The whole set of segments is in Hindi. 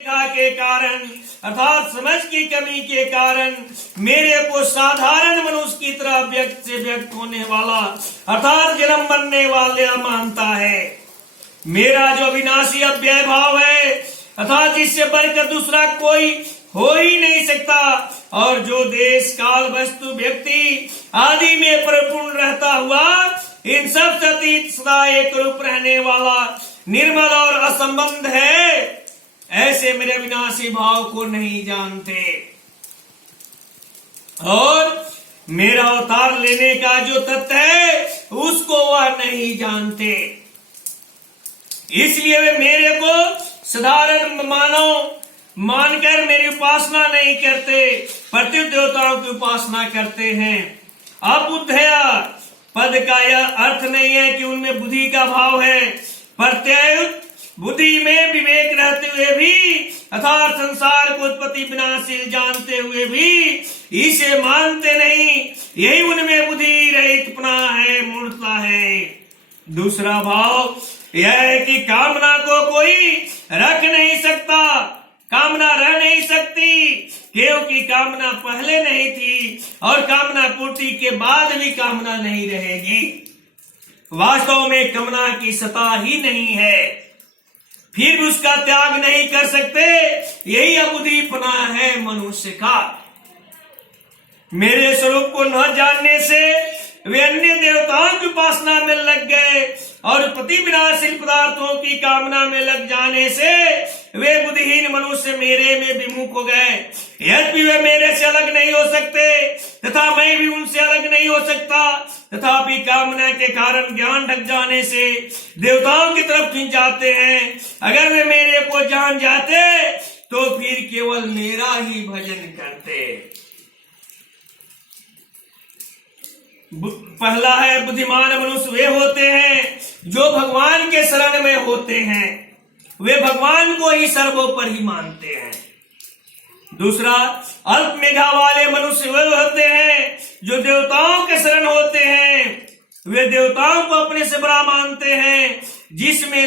के कारण अर्थात समझ की कमी के कारण मेरे को साधारण मनुष्य की तरह व्यक्त से व्यक्त होने वाला अर्थात जन्म बनने वाला मानता है। मेरा जो विनाशी अव्यय भाव है अर्थात जिससे बढ़कर दूसरा कोई हो ही नहीं सकता और जो देश काल वस्तु व्यक्ति आदि में परिपूर्ण रहता हुआ इन सब से अतीत सदा एक रूप रहने वाला निर्मल और असंबंध है, ऐसे मेरे विनाशी भाव को नहीं जानते और मेरा अवतार लेने का जो तथ्य है उसको वह नहीं जानते। इसलिए वे मेरे को साधारण मानव मानकर मेरी उपासना नहीं करते, प्रत्युत देवताओं की उपासना करते हैं। अबुद्धया पद का यह अर्थ नहीं है कि उनमें बुद्धि का भाव है, प्रत्युत बुद्धि में विवेक रहते हुए भी अर्थात संसार को उत्पत्ति विनाशील जानते हुए भी इसे मानते नहीं, यही उनमें बुद्धि रहितपना है, मूर्खता है। दूसरा भाव यह है कि कामना को कोई रख नहीं सकता, कामना रह नहीं सकती क्योंकि कामना पहले नहीं थी और कामना पूर्ति के बाद भी कामना नहीं रहेगी। वास्तव में कामना की सत्ता ही नहीं है, फिर भी उसका त्याग नहीं कर सकते, यही अबुद्धिपना है मनुष्य का। मेरे स्वरूप को न जानने से वे अन्य देवताओं की उपासना में लग गए और पति विनाशील पदार्थों की कामना में लग जाने से वे बुद्धिहीन मनुष्य मेरे में विमुख हो गए। यद्यपि वे मेरे से अलग नहीं हो सकते तथा मैं भी उनसे अलग नहीं हो सकता, तथापि कामना के कारण ज्ञान ढक जाने से देवताओं की तरफ खिंच जाते हैं। अगर वे मेरे को जान जाते तो फिर केवल मेरा ही भजन करते। पहला है बुद्धिमान मनुष्य वे होते हैं जो भगवान के शरण में होते हैं, वे भगवान को ही सर्वोपरि ही मानते हैं। दूसरा अल्प मेधा वाले मनुष्य वे होते हैं जो देवताओं के शरण होते हैं, वे देवताओं को अपने से बड़ा मानते हैं जिससे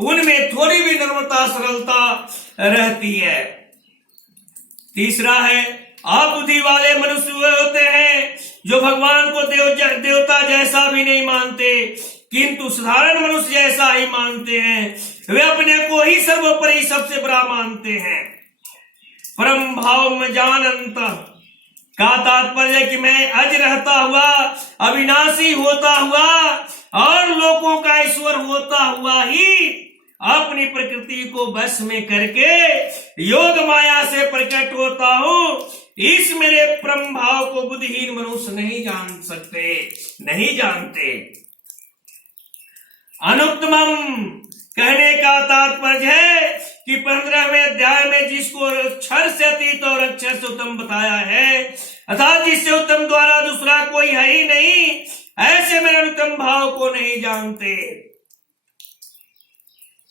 उनमें थोड़ी भी नम्रता सरलता रहती है। तीसरा है अबुद्धि वाले मनुष्य वे होते हैं जो भगवान को देवता जैसा भी नहीं मानते किंतु साधारण मनुष्य जैसा ही मानते हैं, वे अपने को ही सर्वोपरि सबसे बड़ा मानते हैं। परम भाव में जानंत का तात्पर्य कि मैं अज रहता हुआ अविनाशी होता हुआ और लोगों का ईश्वर होता हुआ ही अपनी प्रकृति को वश में करके योग माया से प्रकट होता हूँ, इस मेरे परम भाव को बुद्धिहीन मनुष्य नहीं जान सकते, नहीं जानते। अनुत्तमम कहने का तात्पर्य है कि 15वें अध्याय में जिसको अक्षर से अतीत और अक्षर से उत्तम बताया है अर्थात जिससे उत्तम द्वारा दूसरा कोई है ही नहीं, ऐसे मेरे अनुत्तम भाव को नहीं जानते।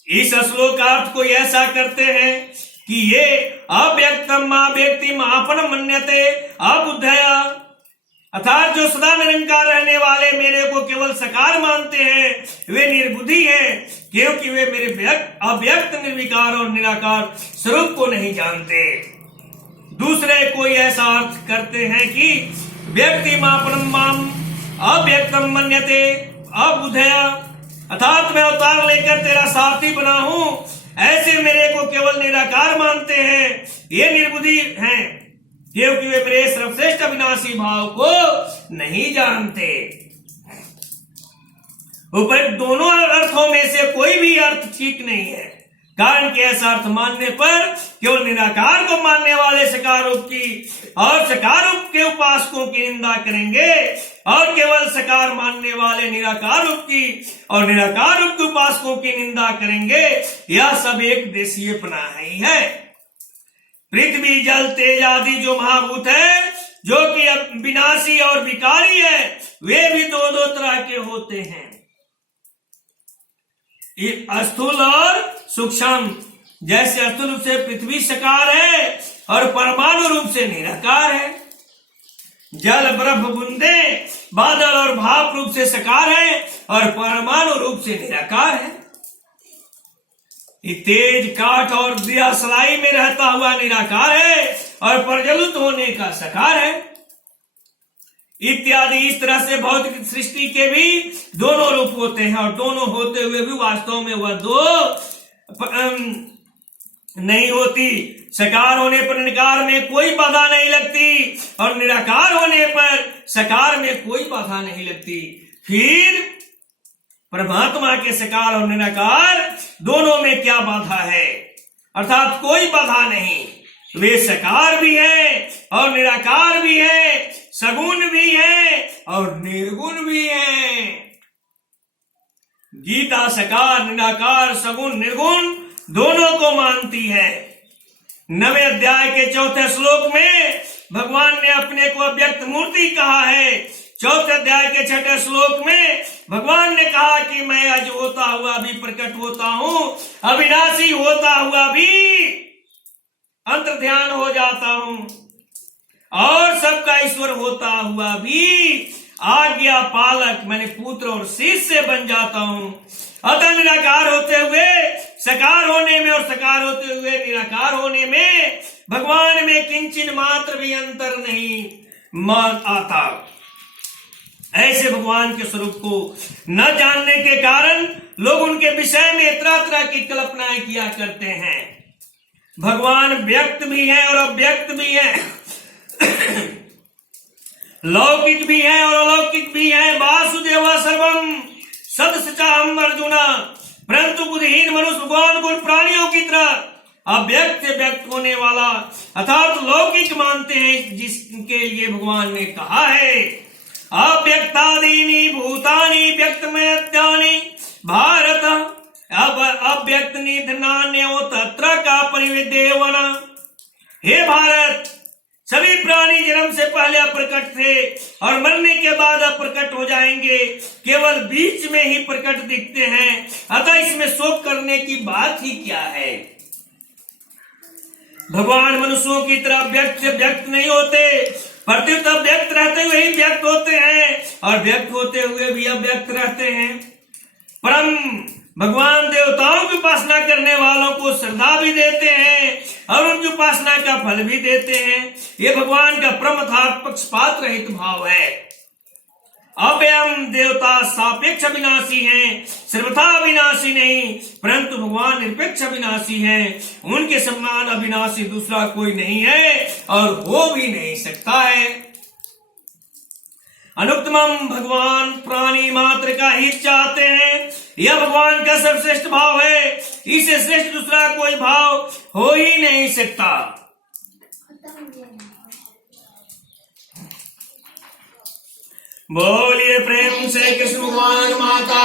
इस श्लोकार्थ को ऐसा करते हैं कि ये अव्यक्तम व्यक्तिम आपन मन्यते अबुद्धया अर्थात जो सदा निरंकार रहने वाले मेरे को केवल साकार मानते हैं वे निर्बुद्धि हैं क्योंकि वे मेरे अव्यक्त निर्विकार और निराकार स्वरूप को नहीं जानते। दूसरे कोई ऐसा अर्थ करते हैं कि व्यक्ति मापनम माम अव्यक्तम मन्यते अबुद्धया अर्थात मैं अवतार लेकर तेरा सारथी बना हूं, ऐसे मेरे को केवल निराकार मानते हैं, ये निर्बुद्धि हैं क्योंकि वे मेरे सर्वश्रेष्ठ अविनाशी भाव को नहीं जानते। ऊपर दोनों अर्थों में से कोई भी अर्थ ठीक नहीं है, कारण के ऐसा अर्थ मानने पर केवल निराकार को मानने वाले सकार रूप की और सकार रूप के उपासकों की निंदा करेंगे और केवल सकार मानने वाले निराकार रूप की और निराकार रूप के उपासकों की निंदा करेंगे। यह सब एक देशीयपना ही है। पृथ्वी जल तेज आदि जो महाभूत है जो कि विनाशी और विकारी है वे भी दो दो तरह के होते हैं, स्थूल और सूक्ष्म। जैसे स्थूल रूप से पृथ्वी साकार है और परमाणु रूप से निराकार है, जल बर्फ बूंदे बादल और भाप रूप से साकार है और परमाणु रूप से निराकार है। ये तेज काठ और दिया सलाई में रहता हुआ निराकार है और प्रज्वलित होने का साकार है इत्यादि। इस तरह से भौतिक सृष्टि के भी दोनों रूप होते हैं और दोनों होते हुए भी वास्तव में वह दो नहीं होती। साकार होने पर निराकार में कोई बाधा नहीं लगती और निराकार होने पर साकार में कोई बाधा नहीं लगती। फिर परमात्मा के साकार और निराकार दोनों में क्या बाधा है? अर्थात कोई बाधा नहीं। वे साकार भी है और निराकार भी है, सगुण भी है और निर्गुण भी है। गीता साकार निराकार सगुण निर्गुण दोनों को मानती है। 9वें अध्याय के 4थे श्लोक में भगवान ने अपने को अव्यक्त मूर्ति कहा है। 4थे अध्याय के 6ठे श्लोक में भगवान ने कहा कि मैं आज होता हुआ भी प्रकट होता हूं, अविनाशी होता हुआ भी अंतर्ध्यान हो जाता हूं और सबका ईश्वर होता हुआ भी आज्ञा पालक मैंने पुत्र और शिष्य बन जाता हूं। अतः निराकार होते हुए साकार होने में और साकार होते हुए निराकार होने में भगवान में किंचित मात्र भी अंतर नहीं मान आता। ऐसे भगवान के स्वरूप को न जानने के कारण लोग उनके विषय में तरह तरह की कल्पनाएं किया करते हैं। भगवान व्यक्त भी है और अव्यक्त भी है, लौकिक भी है और अलौकिक भी है। वासुदेव सर्वम सदसचाहम अर्जुना, परंतु बुद्धिहीन मनुष्य भगवान को प्राणियों की तरह अव्यक्त से व्यक्त होने वाला अर्थात लौकिक मानते हैं, जिसके लिए भगवान ने कहा है अव्यक्तादीनि भूतानि व्यक्तमयत्यानि भारत अब अव्यक्त निधनान्यो तत्र का परिवेदेवन। हे भारत, सभी प्राणी जन्म से पहले अप्रकट थे और मरने के बाद अप्रकट हो जाएंगे, केवल बीच में ही प्रकट दिखते हैं। अतः इसमें शोक करने की बात ही क्या है? भगवान मनुष्यों की तरह व्यक्त से व्यक्त नहीं होते, प्रत्युत व्यक्त रहते हुए ही व्यक्त होते हैं और व्यक्त होते हुए भी अव्यक्त रहते हैं। परम भगवान देवताओं की उपासना करने वालों को श्रद्धा भी देते हैं और उनकी उपासना का फल भी देते हैं। ये भगवान का परम पक्षपात रहित भाव है। अव्ययम देवता सापेक्ष विनाशी हैं, सर्वथा विनाशी नहीं, परंतु भगवान निरपेक्ष विनाशी हैं। उनके समान अविनाशी दूसरा कोई नहीं है और हो भी नहीं सकता है। अनुत्तमम भगवान प्राणी मात्र का हित चाहते हैं, यह भगवान का सर्वश्रेष्ठ भाव है। इससे श्रेष्ठ दूसरा कोई भाव हो ही नहीं सकता। बोलिए प्रेम से कृष्ण भगवान माता